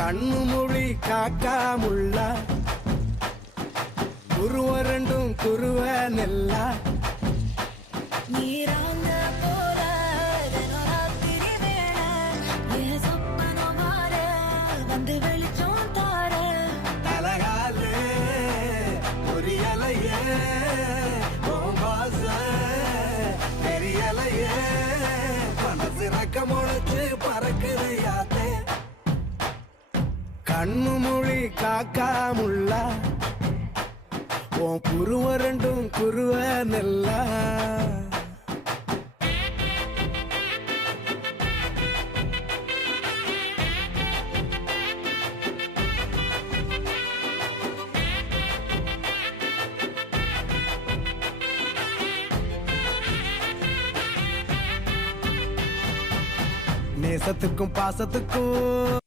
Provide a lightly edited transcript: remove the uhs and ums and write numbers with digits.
கண்ணு மொழி காக்காமுள்ள குருவ ரெண்டும் குருவ நெல்லா நீராங்க போல ராத்திரி வேளை என் சொப்பனம் மாற வந்து வெளிச்சம் தார தலகாலே புரியலையே பாச தெரியலையே மனசு ரக்க முளைச்சு பறக்குது யாத்தே கண்ணு மொழி காக்காமுள்ள உன் குருவ ரெண்டும் குருவ நெல்லா நேசத்துக்கும் பாசத்துக்கும்